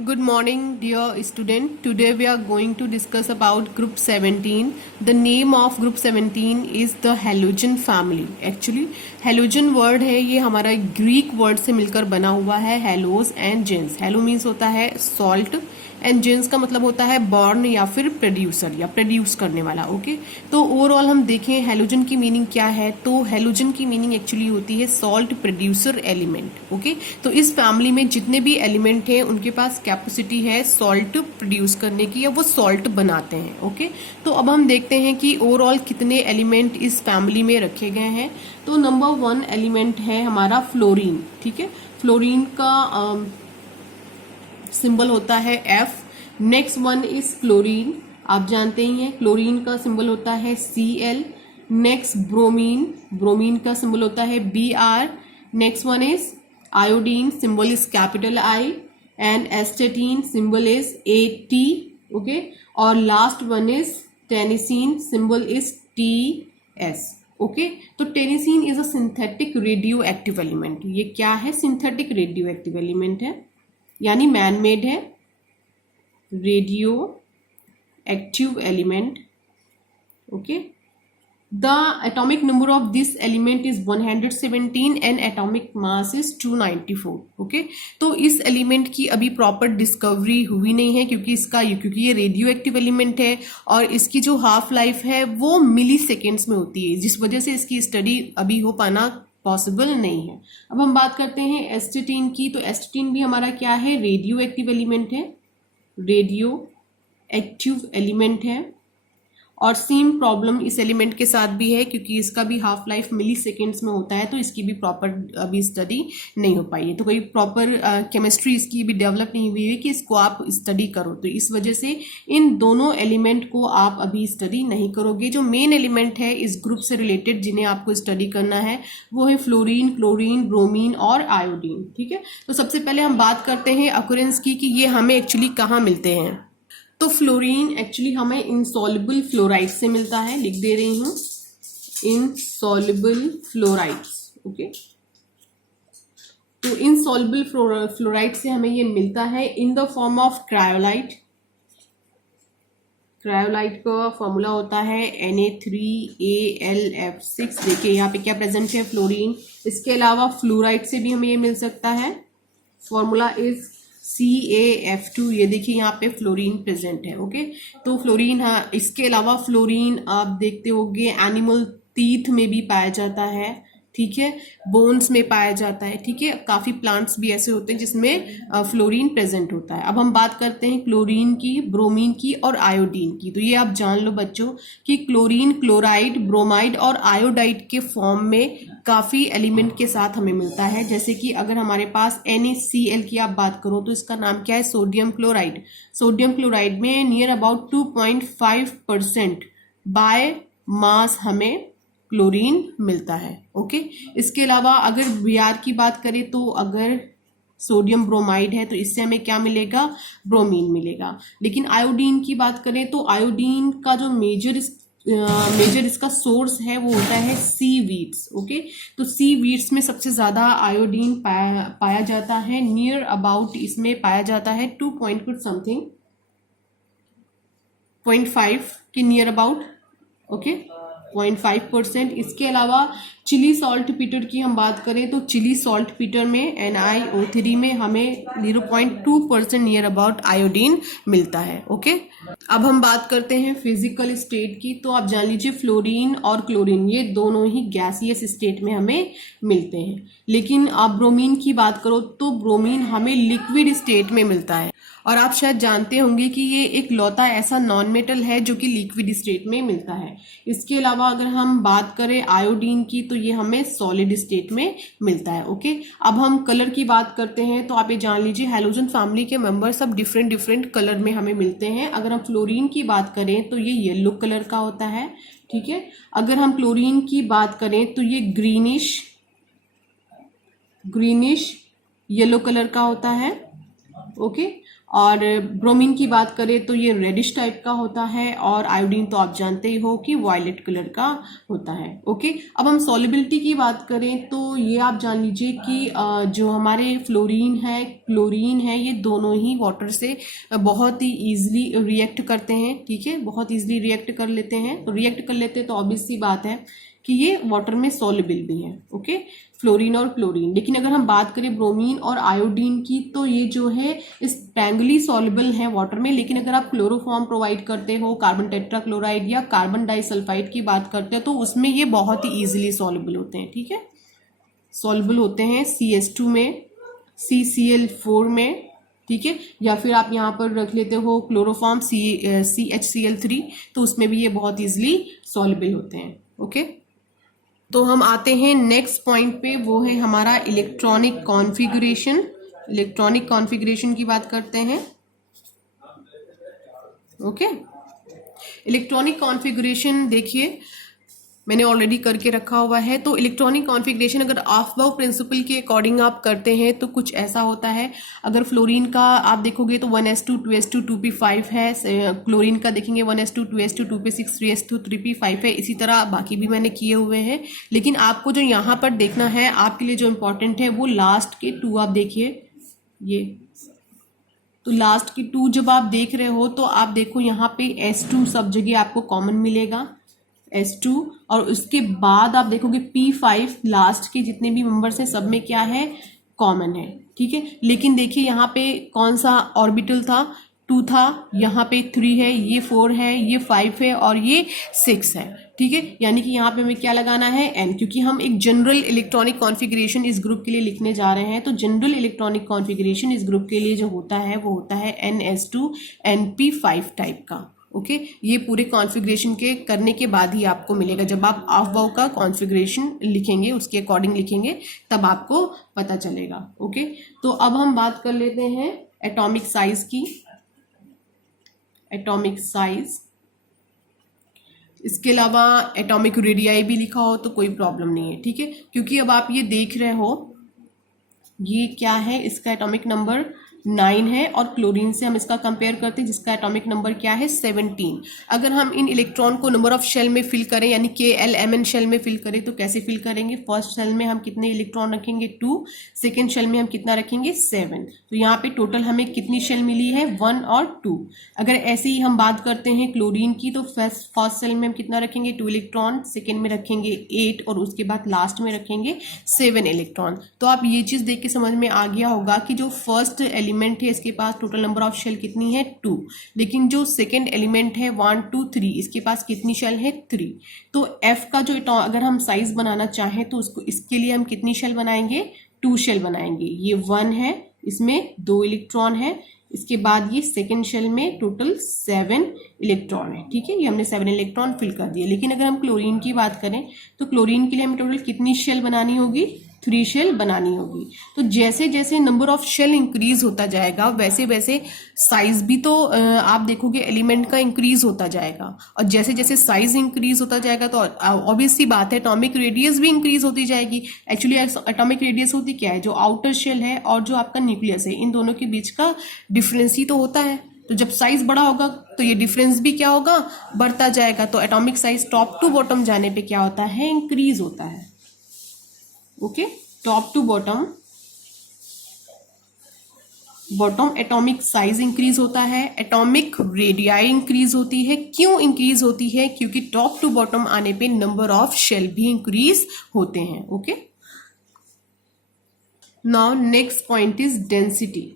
Good morning, dear student. Today we are going to discuss about group 17. The name of group 17 is the halogen family. Actually, halogen word है ये हमारा Greek word से मिलकर बना हुआ है halos and gens. Halo means होता है सॉल्ट एंड जेंस का मतलब होता है बॉर्न या फिर प्रोड्यूसर या प्रोड्यूस करने वाला. ओके, तो ओवरऑल हम देखें हेलोजन की मीनिंग क्या है. तो हेलोजन की मीनिंग एक्चुअली होती है सॉल्ट प्रोड्यूसर एलिमेंट. ओके, तो इस फैमिली में जितने भी एलिमेंट हैं उनके पास कैपेसिटी है सॉल्ट प्रोड्यूस करने की या वो सॉल्ट बनाते हैं. ओके, तो अब हम देखते हैं कि ओवरऑल कितने एलिमेंट इस फैमिली में रखे गए हैं. तो नंबर 1 एलिमेंट है हमारा फ्लोरीन. ठीक है, फ्लोरीन का सिंबल होता है F. Next one is chlorine. आप जानते ही हैं क्लोरीन का सिंबल होता है Cl. Next bromine. ब्रोमीन का सिंबल होता है Br. Next one is iodine. Symbol is capital I. And astatine symbol is At. Okay, और last one is tennessine. Symbol is Ts. Okay, तो tennessine is a synthetic radioactive element. ये क्या है? Synthetic radioactive element है, यानी man made है radioactive element. Okay, the atomic number of this element is 117 and atomic mass is 294. Okay, तो इस element की अभी प्रॉपर डिस्कवरी हुई नहीं है क्योंकि ये रेडियो एक्टिव एलिमेंट है और इसकी जो हाफ लाइफ है वो मिली सेकेंड्स में होती है, जिस वजह से इसकी स्टडी अभी हो पाना पॉसिबल नहीं है. अब हम बात करते हैं एस्टेटीन की. तो एस्टेटीन भी हमारा क्या है? रेडियो एक्टिव एलिमेंट है. रेडियो एक्टिव एलिमेंट है और सेम प्रॉब्लम इस एलिमेंट के साथ भी है क्योंकि इसका भी हाफ लाइफ मिली सेकेंड्स में होता है, तो इसकी भी प्रॉपर अभी स्टडी नहीं हो पाई है. तो कोई प्रॉपर केमिस्ट्री इसकी भी डेवलप नहीं हुई है कि इसको आप स्टडी करो, तो इस वजह से इन दोनों एलिमेंट को आप अभी स्टडी नहीं करोगे. जो मेन एलिमेंट है इस ग्रुप से रिलेटेड जिन्हें आपको स्टडी करना है वो है फ्लोरीन, क्लोरीन, ब्रोमीन और आयोडीन. ठीक है, तो सबसे पहले हम बात करते हैं अकुरेंस की कि ये हमें एक्चुअली कहाँ मिलते हैं. तो फ्लोरीन एक्चुअली हमें इनसॉल्युबल फ्लोराइड से मिलता है. लिख दे रही हूं इनसॉल्युबल फ्लोराइड्स. ओके, तो इनसॉल्युबल फ्लोराइड से हमें ये मिलता है in the form of cryolite. Cryolite का फॉर्मूला होता है Na3Al(F6). देखिए यहाँ पे क्या प्रेजेंट है? फ्लोरीन. इसके अलावा फ्लोराइड से भी हमें ये मिल सकता है. Formula is CaF2. ये देखिए यहाँ पे फ्लोरीन प्रेजेंट है. ओके, तो फ्लोरीन, हाँ, इसके अलावा फ्लोरीन आप देखते होंगे एनिमल टीथ में भी पाया जाता है. ठीक है, बोन्स में पाया जाता है. ठीक है, काफी प्लांट्स भी ऐसे होते हैं जिसमें फ्लोरीन प्रेजेंट होता है. अब हम बात करते हैं क्लोरीन की, ब्रोमीन की और आयोडीन की. तो ये आप जान लो बच्चों कि क्लोरीन क्लोराइड, ब्रोमाइड और आयोडाइड के फॉर्म में काफी एलिमेंट के साथ हमें मिलता है. जैसे कि अगर हमारे पास NaCl की आप बात करो तो इसका नाम क्या है? Sodium chloride. सोडियम क्लोराइड में नियर अबाउट 2.5% बाय मास हमें क्लोरीन मिलता है. ओके, इसके अलावा अगर Br की बात करें तो अगर सोडियम ब्रोमाइड है तो इससे हमें क्या मिलेगा? ब्रोमीन मिलेगा. लेकिन आयोडीन की बात करें तो आयोडीन का जो मेजर इसका सोर्स है वो होता है सीवीड्स. ओके, तो सीवीड्स में सबसे ज्यादा आयोडीन पाया जाता है. नियर अबाउट इसमें पाया जाता है 2.5 के नियर अबाउट. ओके, 0.5%. इसके अलावा चिली सॉल्ट पीटर की हम बात करें तो चिली सॉल्ट पीटर में NiO3 में हमें 0.2% नियर अबाउट आयोडीन मिलता है. ओके, अब हम बात करते हैं फिजिकल स्टेट की. तो आप जान लीजिए फ्लोरीन और क्लोरीन ये दोनों ही गैसियस स्टेट में हमें मिलते हैं. लेकिन आप ब्रोमीन की बात करो तो ब्रोमीन हमें लिक्विड स्टेट में मिलता है. और आप शायद जानते होंगे कि ये एक लौता ऐसा नॉन मेटल है जो कि लिक्विड स्टेट में मिलता है. इसके अलावा अगर हम बात करें आयोडीन की तो ये हमें सॉलिड स्टेट में मिलता है. ओके, अब हम कलर की बात करते हैं. तो आप ये जान लीजिए हैलोजन फैमिली के मेंबर सब डिफरेंट कलर में हमें मिलते हैं. अगर हम फ्लोरीन की बात करें तो ये येलो कलर का होता है. ठीक है, अगर हम क्लोरीन की बात करें तो ये ग्रीनिश येलो कलर का होता है. ओके। और ब्रोमीन की बात करें तो ये रेडिश टाइप का होता है, और आयोडीन तो आप जानते ही हो कि वायलेट कलर का होता है। ओके, अब हम सॉल्युबिलिटी की बात करें तो ये आप जान लीजिए कि जो हमारे फ्लोरीन है, क्लोरीन है, ये दोनों ही वाटर से बहुत ही ईजिली रिएक्ट करते हैं। ठीक है, बहुत ईजिली रिएक्ट कर लेते हैं। तो रिएक्ट कर लेते हैं तो ऑब्वियस सी बात है कि ये वाटर में सॉल्युबल भी है। ओके, फ्लोरीन और क्लोरीन। लेकिन अगर हम बात करें ब्रोमीन और आयोडीन की तो ये जो है स्ट्रैंगली सॉल्युबल है वाटर में। लेकिन अगर आप क्लोरोफॉर्म प्रोवाइड करते हो, कार्बन टेट्राक्लोराइड या कार्बन डाइसल्फाइड की बात करते हो, तो उसमें ये बहुत ही इजीली सॉल्युबल होते हैं। ठीक है, सॉल्युबल होते हैं CH2 में, CCl4 में। ठीक है, या फिर आप यहाँ पर रख लेते हो क्लोरोफॉर्म CHCl3, तो उसमें भी ये बहुत इजीली सॉल्युबल होते हैं। ओके, तो हम आते हैं नेक्स्ट पॉइंट पे, वो है हमारा इलेक्ट्रॉनिक कॉन्फ़िगरेशन। इलेक्ट्रॉनिक कॉन्फ़िगरेशन की बात करते हैं। ओके, इलेक्ट्रॉनिक कॉन्फ़िगरेशन देखिए मैंने ऑलरेडी करके रखा हुआ है। तो इलेक्ट्रॉनिक कॉन्फ़िगरेशन अगर ऑफ-बाउ प्रिंसिपल के अकॉर्डिंग आप करते हैं तो कुछ ऐसा होता है। अगर फ्लोरीन का आप देखोगे तो 1s2 2s2 2p5 है, क्लोरीन का देखेंगे 1s2 2s2 2p6 3s2 3p5 है। इसी तरह बाकी भी मैंने किए हुए हैं। लेकिन आपको जो यहाँ पर देखना है, आपके लिए जो इम्पोर्टेंट है वो लास्ट के 2 आप देखिए। ये तो लास्ट की 2 जब आप देख रहे हो तो आप देखो यहाँ पे S2 सब जगह आपको कॉमन मिलेगा, S2। और उसके बाद आप देखोगे P5 लास्ट के जितने भी मेंबर्स हैं सब में क्या है, कॉमन है। ठीक है, लेकिन देखिए यहाँ पे कौन सा ऑर्बिटल था, 2 था, यहाँ पे 3 है, ये 4 है, ये 5 है और ये 6 है। ठीक है, यानी कि यहाँ पे हमें क्या लगाना है, N, क्योंकि हम एक जनरल इलेक्ट्रॉनिक कॉन्फ़िगरेशन इस ग्रुप के लिए लिखने जा रहे हैं। तो जनरल इलेक्ट्रॉनिक कॉन्फ़िगरेशन इस ग्रुप के लिए जो होता है वो होता है NS2 NP5 टाइप का। ओके, ये पूरे कॉन्फ़िगरेशन के करने के बाद ही आपको मिलेगा। जब आप ऑफ-बाउ का कॉन्फ़िगरेशन लिखेंगे, उसके अकॉर्डिंग लिखेंगे, तब आपको पता चलेगा। ओके, तो अब हम बात कर लेते हैं एटॉमिक साइज की। एटॉमिक साइज, इसके अलावा एटॉमिक रेडियाई भी लिखा हो तो कोई प्रॉब्लम नहीं है। ठीक है, क्योंकि अब आप ये देख रहे हो ये क्या है, इसका एटॉमिक नंबर 9 है, और क्लोरीन से हम इसका कंपेयर करते हैं जिसका एटॉमिक नंबर क्या है, 17। अगर हम इन इलेक्ट्रॉन को नंबर ऑफ शेल में फिल करें, यानी KLMN शेल में फिल करें, तो कैसे फिल करेंगे, फर्स्ट शेल में हम कितने इलेक्ट्रॉन रखेंगे, 2, सेकेंड शेल में हम कितना रखेंगे, 7। तो यहाँ पे टोटल हमें कितनी शेल मिली है, 1 और 2। अगर ऐसे ही हम बात करते हैं क्लोरीन की, तो फर्स्ट शेल में हम कितना रखेंगे, 2 इलेक्ट्रॉन, सेकेंड में रखेंगे 8 और उसके बाद लास्ट में रखेंगे 7 इलेक्ट्रॉन। तो आप ये चीज देख के समझ में आ गया होगा कि जो फर्स्ट एलिमेंट है इसके पास टोटल नंबर ऑफ शेल कितनी है, 2। लेकिन जो सेकेंड एलिमेंट है 1 2 3, इसके पास कितनी शेल है, 3। तो F का जो अगर हम साइज बनाना चाहें तो उसको इसके लिए हम कितनी शेल बनाएंगे, 2 शेल बनाएंगे। ये 1 है, इसमें 2 इलेक्ट्रॉन है, इसके बाद ये सेकेंड शेल में टोटल 7 इलेक्ट्रॉन है। ठीक है, ये हमने 7 इलेक्ट्रॉन फिल कर दिए। लेकिन अगर हम क्लोरीन की बात करें तो क्लोरीन के लिए हमें टोटल कितनी शेल बनानी होगी, 3 शेल बनानी होगी। तो जैसे जैसे नंबर ऑफ शेल इंक्रीज होता जाएगा वैसे वैसे साइज भी तो आप देखोगे एलिमेंट का इंक्रीज होता जाएगा, और जैसे जैसे साइज इंक्रीज होता जाएगा तो ऑब्वियस सी बात है एटॉमिक रेडियस भी इंक्रीज होती जाएगी। एक्चुअली एटॉमिक रेडियस होती क्या है, जो आउटर शेल है और जो आपका न्यूक्लियस है, इन दोनों के बीच का डिफरेंस ही तो होता है। तो जब साइज बड़ा होगा तो ये डिफरेंस भी क्या होगा, बढ़ता जाएगा। तो atomic size top to bottom जाने पे क्या होता है, इंक्रीज होता है। Okay, top to bottom, bottom atomic size increase होता है, एटॉमिक रेडियाई इंक्रीज होती है। क्यों इंक्रीज होती है, क्योंकि टॉप टू बॉटम आने पे नंबर ऑफ शेल भी इंक्रीज होते हैं। Okay, now next point is density.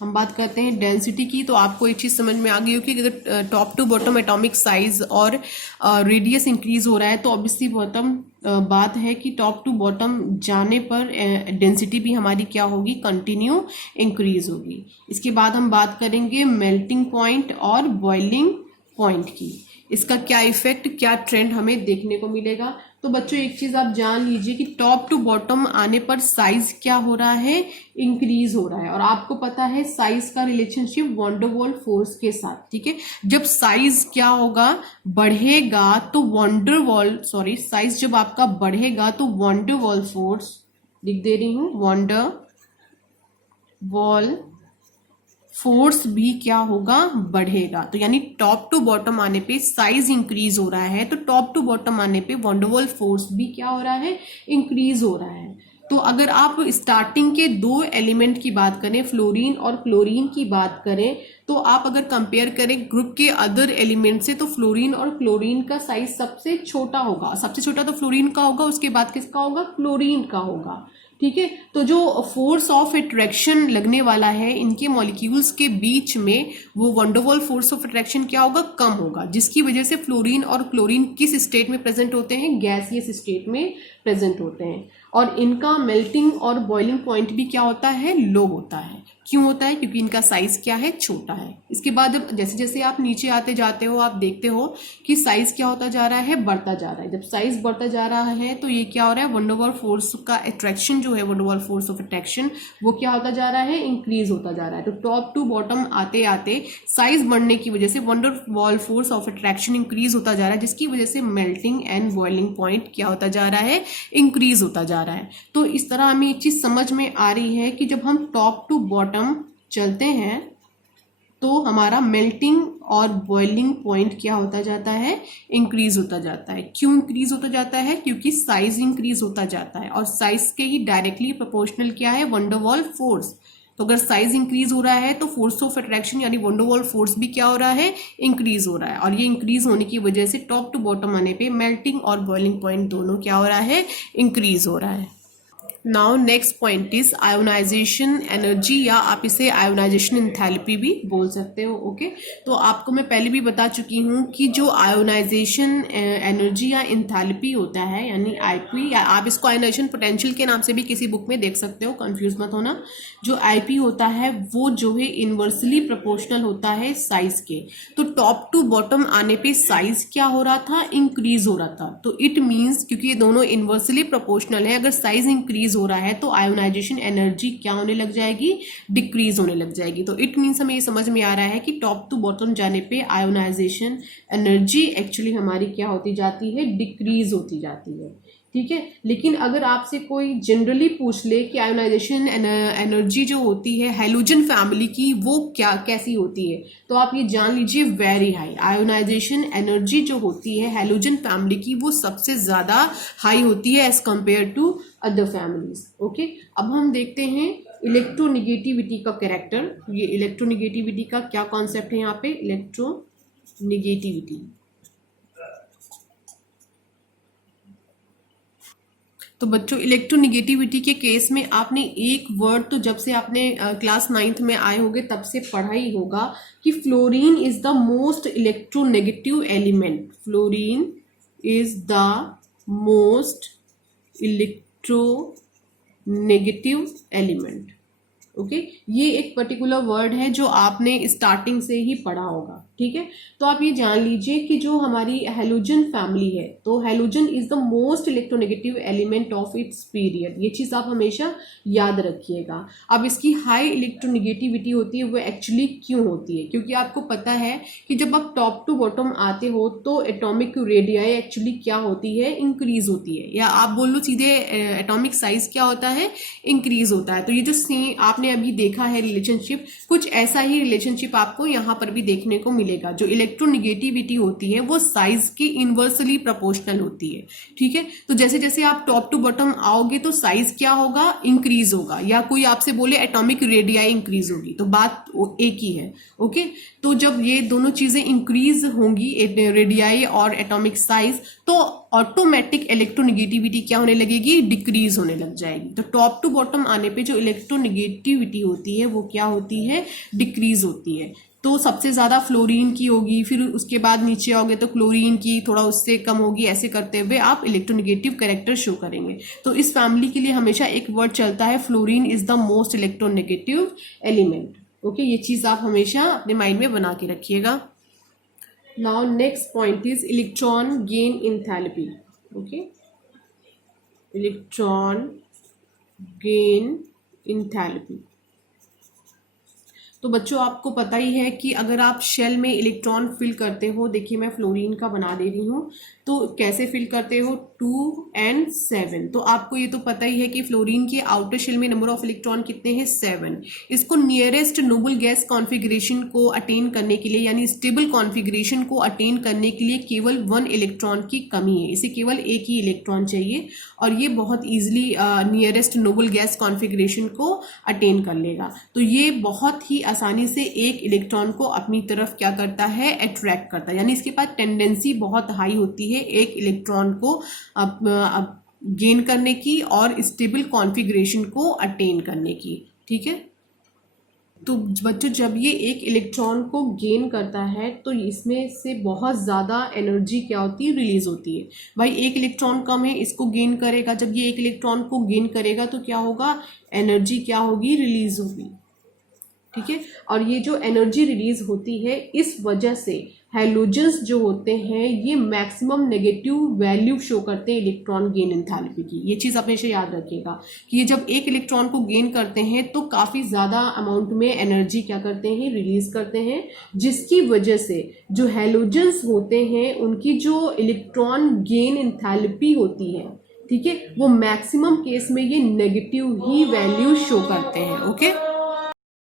हम बात करते हैं डेंसिटी की, तो आपको एक चीज समझ में आ गई होगी कि अगर top to bottom atomic size और रेडियस इंक्रीज हो रहा है तो ऑब्वियसली बॉटम बात है कि टॉप टू बॉटम जाने पर डेंसिटी भी हमारी क्या होगी, कंटिन्यू इंक्रीज होगी। इसके बाद हम बात करेंगे मेल्टिंग पॉइंट और बॉइलिंग पॉइंट की। इसका क्या इफेक्ट, क्या ट्रेंड हमें देखने को मिलेगा। तो बच्चों एक चीज आप जान लीजिए कि टॉप टू बॉटम आने पर साइज क्या हो रहा है, इंक्रीज हो रहा है। और आपको पता है साइज का रिलेशनशिप वॉन डर वाल फोर्स के साथ। ठीक है, जब साइज क्या होगा, बढ़ेगा तो साइज जब आपका बढ़ेगा तो वॉन डर वाल फोर्स, लिख दे रही हूं, वॉन डर वॉल फोर्स भी क्या होगा, बढ़ेगा। तो यानी टॉप टू बॉटम आने पे साइज इंक्रीज हो रहा है, तो टॉप टू बॉटम आने पे वंडरवॉल फोर्स भी क्या हो रहा है, इंक्रीज हो रहा है। तो अगर आप स्टार्टिंग के दो एलिमेंट की बात करें, फ्लोरीन और क्लोरीन की बात करें, तो आप अगर कंपेयर करें ग्रुप के अदर एलिमेंट से, तो फ्लोरीन और क्लोरीन का साइज सबसे छोटा होगा। सबसे छोटा तो फ्लोरीन का होगा, उसके बाद किसका होगा, क्लोरीन का होगा। ठीक है, तो जो फोर्स ऑफ अट्रैक्शन लगने वाला है इनके मॉलिक्यूल्स के बीच में, वो वंडरवॉल फोर्स ऑफ अट्रैक्शन क्या होगा, कम होगा, जिसकी वजह से फ्लोरीन और क्लोरीन किस स्टेट में प्रेजेंट होते हैं, गैसियस स्टेट में प्रेजेंट होते हैं। और इनका मेल्टिंग और बॉइलिंग पॉइंट भी क्या होता है, लो होता है। क्यों होता है, क्योंकि इनका साइज क्या है, छोटा है। इसके बाद जब जैसे जैसे आप नीचे आते जाते हो, आप देखते हो कि साइज क्या होता जा रहा है, बढ़ता जा रहा है। जब साइज बढ़ता जा रहा है तो ये क्या हो रहा है, वंडरवॉल फोर्स का अट्रैक्शन जो है, वंडरवॉल फोर्स ऑफ अट्रैक्शन, वो क्या होता जा रहा है, इंक्रीज होता जा रहा है। तो टॉप टू बॉटम आते आते साइज बढ़ने की वजह से van der Waals force of attraction increase होता जा रहा है, जिसकी वजह से मेल्टिंग एंड बॉइलिंग पॉइंट क्या होता जा रहा है, इंक्रीज होता जा रहा है। तो इस तरह हमें एक चीज समझ में आ रही है कि जब हम टॉप टू बॉटम चलते हैं तो हमारा मेल्टिंग और बॉइलिंग पॉइंट क्या होता जाता है, इंक्रीज होता जाता है। क्यों इंक्रीज होता जाता है, क्योंकि साइज इंक्रीज होता जाता है, और साइज के ही डायरेक्टली प्रोपोर्शनल क्या है, वंडरवॉल फोर्स। तो अगर साइज इंक्रीज हो रहा है तो फोर्स ऑफ अट्रैक्शन यानी वंडरवॉल फोर्स भी क्या हो रहा है, इंक्रीज हो रहा है। और ये इंक्रीज होने की वजह से टॉप टू बॉटम आने पे मेल्टिंग और बॉइलिंग पॉइंट दोनों क्या हो रहा है, इंक्रीज हो रहा है। Now next point is ionization energy, या आप इसे आयोनाइजेशन इंथैल्पी भी बोल सकते हो। ओके, तो आपको मैं पहले भी बता चुकी हूँ कि जो आयोनाइजेशन एनर्जी या इंथैल्पी होता है, यानी आईपी, या आप इसको आयोनाइजेशन पोटेंशियल के नाम से भी किसी बुक में देख सकते हो, कंफ्यूज मत होना। जो आईपी होता है वो जो है इनवर्सली प्रोपोर्शनल होता है साइज के। तो टॉप टू बॉटम आने पे साइज क्या हो रहा था, इंक्रीज हो रहा था। तो इट मीन्स क्योंकि ये दोनों इनवर्सली प्रोपोर्शनल है, अगर साइज इंक्रीज हो रहा है तो आयोनाइजेशन एनर्जी क्या होने लग जाएगी, डिक्रीज होने लग जाएगी। तो इट मीन्स हमें ये समझ में आ रहा है कि टॉप टू बॉटम जाने पे आयोनाइजेशन एनर्जी एक्चुअली हमारी क्या होती जाती है, डिक्रीज होती जाती है। ठीक है, लेकिन अगर आपसे कोई जनरली पूछ ले कि आयोनाइजेशन एनर्जी जो होती है हैलोजन फैमिली की, वो क्या कैसी होती है, तो आप ये जान लीजिए वेरी हाई। आयोनाइजेशन एनर्जी जो होती है हैलोजन फैमिली की, वो सबसे ज्यादा हाई होती है as compare to other families. Okay, अब हम देखते हैं इलेक्ट्रोनिगेटिविटी का कैरेक्टर। ये इलेक्ट्रोनिगेटिविटी का क्या कॉन्सेप्ट है यहाँ पे, इलेक्ट्रोनिगेटिविटी। तो बच्चों इलेक्ट्रोनिगेटिविटी के केस में आपने एक वर्ड तो जब से आपने क्लास 9th में आए होंगे तब से पढ़ा ही होगा कि fluorine is the most electronegative element. Fluorine is the most electro negative element. Okay, ये एक पर्टिकुलर वर्ड है जो आपने स्टार्टिंग से ही पढ़ा होगा। ठीक है, तो आप ये जान लीजिए कि जो हमारी हैलोजन फैमिली है, तो halogen is the most electronegative element of its period. ये चीज आप हमेशा याद रखिएगा। अब इसकी हाई इलेक्ट्रोनेगेटिविटी होती है, वो एक्चुअली क्यों होती है, क्योंकि आपको पता है कि जब आप टॉप टू बॉटम आते हो तो एटॉमिक रेडियाई एक्चुअली क्या होती है, इंक्रीज होती है, या आप बोल लो सीधे एटॉमिक साइज क्या होता है, इंक्रीज होता है। तो ये जो आपने अभी देखा है रिलेशनशिप, कुछ ऐसा ही रिलेशनशिप आपको यहाँ पर भी देखने को मिलेगा। जो इलेक्ट्रोनिगेटिविटी होती है वो साइज के इनवर्सली प्रोपोर्शनल होती है। ठीक है, तो जैसे जैसे आप टॉप टू बॉटम आओगे तो साइज क्या होगा, इंक्रीज होगा, या कोई आपसे बोले एटॉमिक रेडियाई इंक्रीज होगी, तो बात एक ही है। ओके, तो जब ये दोनों चीजें इंक्रीज होंगी, रेडियाई और एटॉमिक साइज, तो ऑटोमेटिक इलेक्ट्रोनिगेटिविटी क्या होने लगेगी, डिक्रीज होने लग जाएगी। तो टॉप टू बॉटम आने पे जो इलेक्ट्रोनिगेटिविटी होती है वो क्या होती है, डिक्रीज होती है। तो सबसे ज्यादा फ्लोरीन की होगी, फिर उसके बाद नीचे आओगे तो क्लोरीन की थोड़ा उससे कम होगी, ऐसे करते हुए आप इलेक्ट्रोनिगेटिव कैरेक्टर शो करेंगे। तो इस फैमिली के लिए हमेशा एक वर्ड चलता है, fluorine is the most electronegative element. Okay, ये चीज आप हमेशा अपने माइंड में बना के रखिएगा। Now next point is electron gain enthalpy. Okay, electron gain enthalpy. तो बच्चों आपको पता ही है कि अगर आप शेल में इलेक्ट्रॉन फिल करते हो, देखिए मैं फ्लोरीन का बना दे रही हूँ, तो कैसे फिल करते हो 2 and 7। तो आपको ये तो पता ही है कि फ्लोरीन के आउटर शेल में नंबर ऑफ इलेक्ट्रॉन कितने हैं 7। इसको नियरेस्ट नोबल गैस कॉन्फ़िगरेशन को अटेन करने के लिए यानी स्टेबल कॉन्फ़िगरेशन को अटेन करने के लिए केवल 1 इलेक्ट्रॉन की कमी है, इसे केवल एक ही इलेक्ट्रॉन चाहिए और ये बहुत easily nearest noble gas configuration को अटेन कर लेगा। तो ये बहुत ही आसानी से एक इलेक्ट्रॉन को अपनी तरफ क्या करता है, अट्रैक्ट करता है, यानी इसके पास टेंडेंसी बहुत हाई होती है एक इलेक्ट्रॉन को गेन करने की और स्टेबल कॉन्फ़िगरेशन को अटेन करने की। ठीक है, तो बच्चों जब ये एक इलेक्ट्रॉन को गेन करता है तो इसमें से बहुत ज़्यादा एनर्जी क्या होती है, रिलीज होती है। भाई एक इलेक्ट्रॉन कम है, इसको गेन करेगा, जब ये एक इलेक्ट्रॉन को गेन करेगा तो क्या होगा, एनर्जी क्या होगी, रिलीज होगी। ठीक है, और ये जो एनर्जी रिलीज होती है इस वजह से हैलोजेंस जो होते हैं ये मैक्सिमम नेगेटिव वैल्यू शो करते हैं इलेक्ट्रॉन गेन एंथैल्पी की। ये चीज़ हमेशा याद रखिएगा कि ये जब एक इलेक्ट्रॉन को गेन करते हैं तो काफ़ी ज़्यादा अमाउंट में एनर्जी क्या करते हैं, रिलीज करते हैं, जिसकी वजह से जो हैलोजेंस होते हैं उनकी जो इलेक्ट्रॉन गेन एंथैल्पी होती है, ठीक है, वो मैक्सिमम केस में ये नेगेटिव ही वैल्यू शो करते हैं। ओके।